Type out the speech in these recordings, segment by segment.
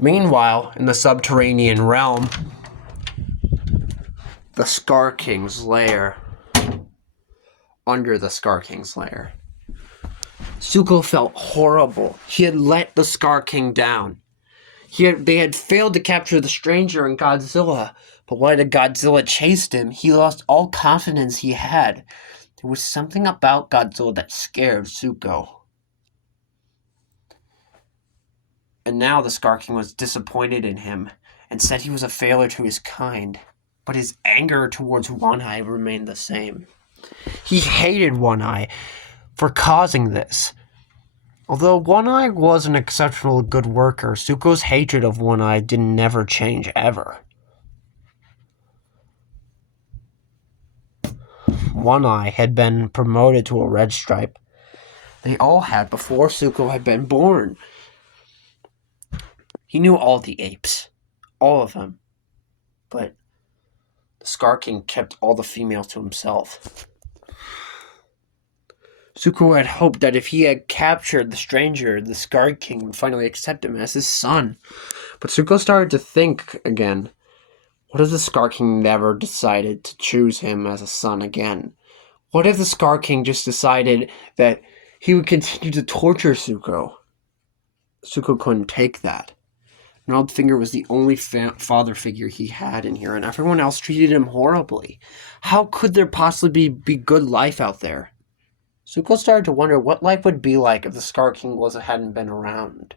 Meanwhile, in the subterranean realm, the Scar King's lair. Under the Scar King's lair, Zuko felt horrible. He had let the Scar King down. They had failed to capture the stranger and Godzilla, but when Godzilla chased him, he lost all confidence he had. There was something about Godzilla that scared Zuko. And now the Scar King was disappointed in him and said he was a failure to his kind, but his anger towards One Eye remained the same. He hated One Eye for causing this. Although One Eye was an exceptional good worker, Zuko's hatred of One Eye did never change ever. One Eye had been promoted to a red stripe. They all had before Zuko had been born. He knew all the apes. All of them. But the Scar King kept all the females to himself. Zuko had hoped that if he had captured the stranger, the Scar King would finally accept him as his son. But Zuko started to think again. What if the Scar King never decided to choose him as a son again? What if the Scar King just decided that he would continue to torture Zuko? Zuko couldn't take that. Gnarled was the only father figure he had in here, and everyone else treated him horribly. How could there possibly be good life out there? Zuko started to wonder what life would be like if the Scar King hadn't been around.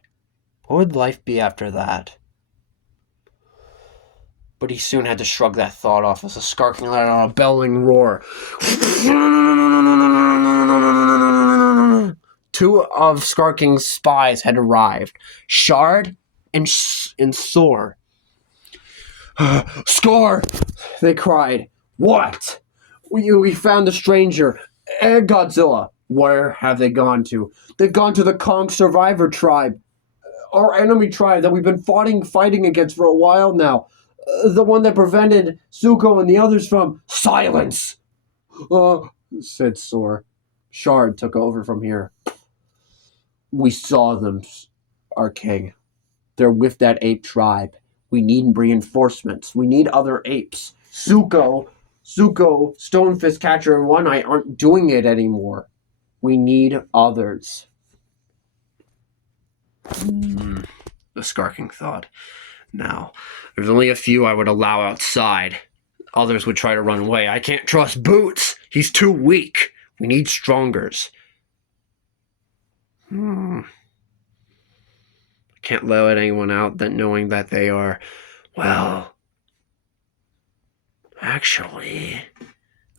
What would life be after that? But he soon had to shrug that thought off as the Scar King let out a bellowing roar. Two of Scar King's spies had arrived, Shard and Sor. Scar! They cried. What? We found the stranger and Godzilla. Where have they gone to? They've gone to the Kong Survivor tribe. Our enemy tribe that we've been fighting against for a while now. The one that prevented Zuko and the others from... Silence! Said Sor. Shard took over from here. We saw them, our king. They're with that ape tribe. We need reinforcements. We need other apes. Zuko, Stonefist Catcher, and One Eye aren't doing it anymore. We need others. The Scar King thought. Now, there's only a few I would allow outside. Others would try to run away. I can't trust Boots. He's too weak. We need strongers. I can't let anyone out that knowing that they are, well, actually,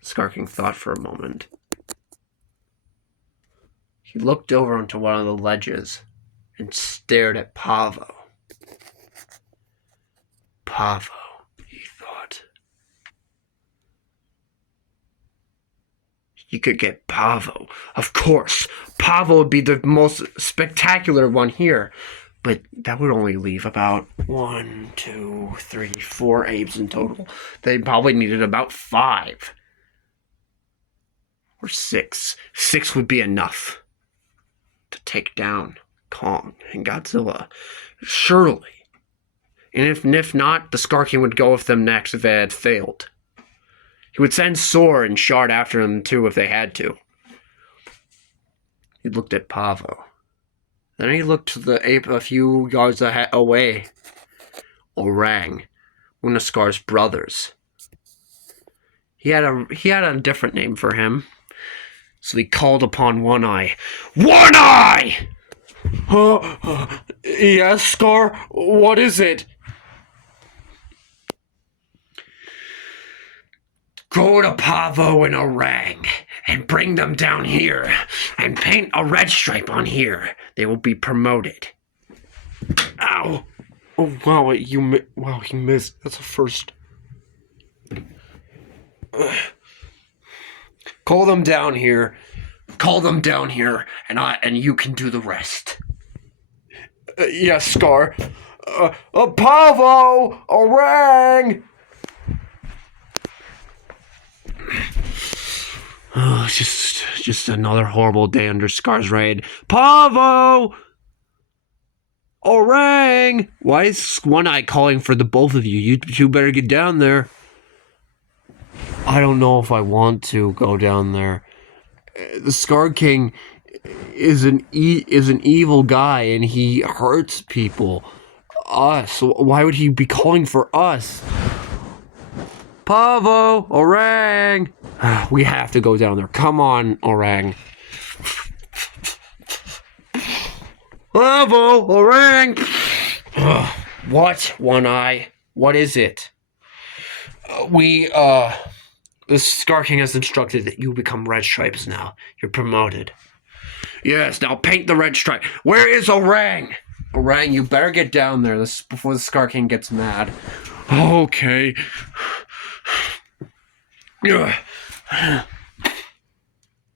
Scar King thought for a moment. He looked over onto one of the ledges and stared at Pavo. Pavo, he thought. You could get Pavo. Of course, Pavo would be the most spectacular one here. But that would only leave about 1, 2, 3, 4 apes in total. They probably needed about 5. Or 6. 6 would be enough to take down Kong and Godzilla. Surely. And if not, the Scar King would go with them next if they had failed. He would send Sor and Shard after them too if they had to. He looked at Pavo. Then he looked to the ape a few yards away. Orang, one of Scar's brothers. He had a different name for him. So he called upon One Eye. One Eye! Yes, Scar? What is it? Go to Pavo and Orang and bring them down here and paint a red stripe on here. They will be promoted. Ow. Oh, wow, he missed. That's a first. Call them down here. And you can do the rest. Yes, Scar. Pavo! Orang! Oh, just another horrible day under Scar's raid. Pavo! Orang! Orang! Why is One Eye calling for the both of you? You two better get down there. I don't know if I want to go down there. The Scar King is an evil guy, and he hurts people. Us. Why would he be calling for us? Pavo! Orang! We have to go down there. Come on, Orang. Pavo! Orang! What, One Eye? What is it? The Scar King has instructed that you become Red Stripes now. You're promoted. Yes, now paint the red stripe. Where is Orang? Orang, you better get down there before the Scar King gets mad. Okay.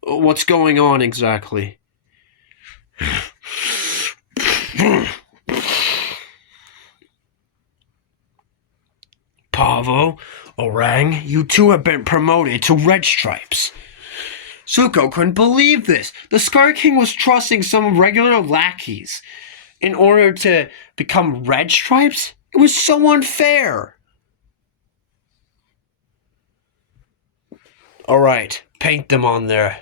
What's going on exactly? Pavo, Orang, you two have been promoted to Red Stripes. Zuko couldn't believe this. The Scar King was trusting some regular lackeys in order to become Red Stripes? It was so unfair. Alright, paint them on there.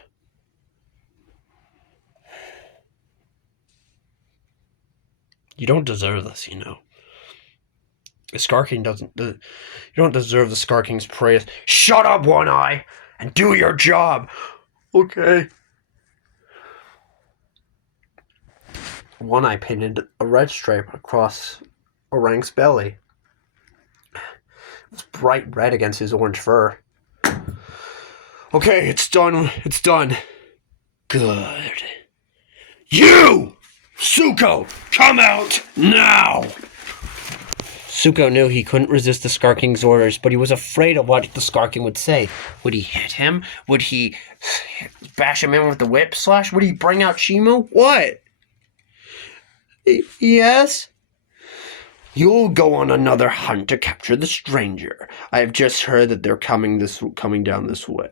You don't deserve this, you know. The Scar King doesn't... You don't deserve the Scar King's praise. Shut up, One Eye, and do your job. Okay. One Eye painted a red stripe across Orang's belly. It was bright red against his orange fur. Okay, it's done. It's done. Good. You! Zuko, come out now! Zuko knew he couldn't resist the Scar King's orders, but he was afraid of what the Scar King would say. Would he hit him? Would he bash him in with the whip slash? Would he bring out Shimu? What? Yes? You'll go on another hunt to capture the stranger. I have just heard that they're coming down this way.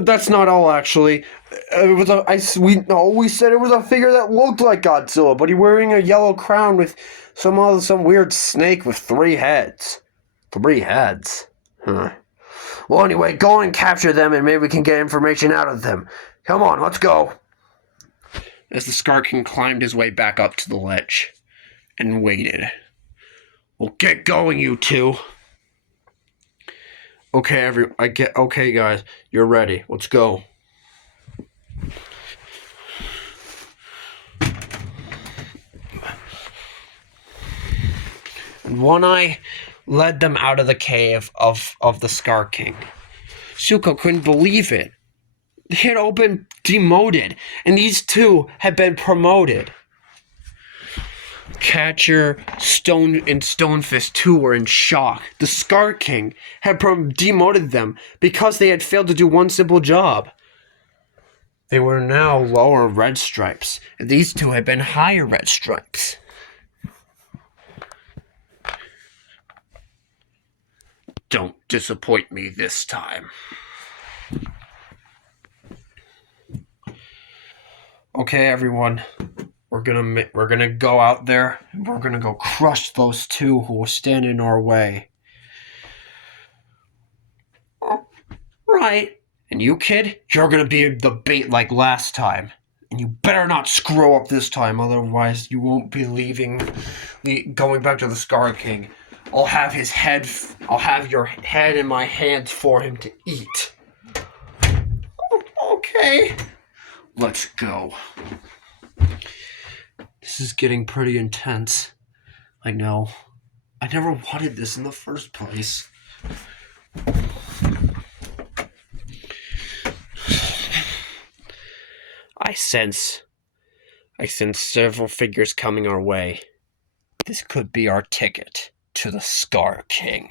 That's not all, actually. We said it was a figure that looked like Godzilla, but he wearing a yellow crown with some weird snake with 3 heads. 3 heads? Huh. Well, anyway, go and capture them, and maybe we can get information out of them. Come on, let's go. As the Scar King climbed his way back up to the ledge and waited. Well, get going, you two. Okay, guys, you're ready. Let's go. And One Eye led them out of the cave of the Scar King. Zuko couldn't believe it. They had all been demoted, and these two had been promoted. Catcher, Stone, and Stonefist too were in shock. The Scar King had demoted them because they had failed to do one simple job. They were now lower Red Stripes, and these two had been higher Red Stripes. Don't disappoint me this time. Okay, everyone. We're gonna go out there, and we're gonna go crush those two who will stand in our way. Right. And you, kid, you're gonna be the bait like last time. And you better not screw up this time, otherwise you won't be going back to the Scar King. I'll have your head in my hands for him to eat. Okay. Let's go. This is getting pretty intense. I know. I never wanted this in the first place. I sense several figures coming our way. This could be our ticket to the Scar King.